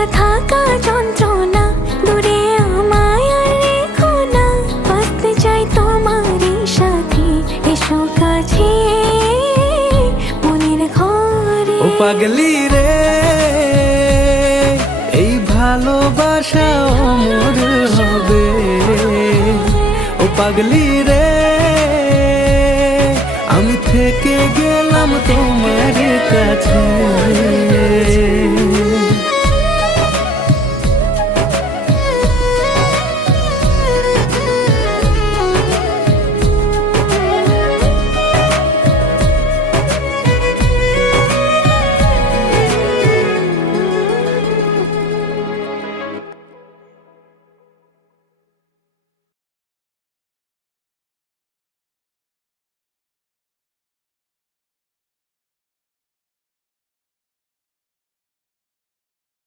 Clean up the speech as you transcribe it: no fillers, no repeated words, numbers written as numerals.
ছাড়া থাকা যন্ত্রণা, দূরে আমায় আর রেখো না। বাঁচতে চাই তোমারই সাথে, এসো কাছে মনের ঘরে। ও পাগলি রে, এই ভালোবাসা অমর হবে। ও পাগলি রে, আমি থেকে গেলাম তোমার কাছে।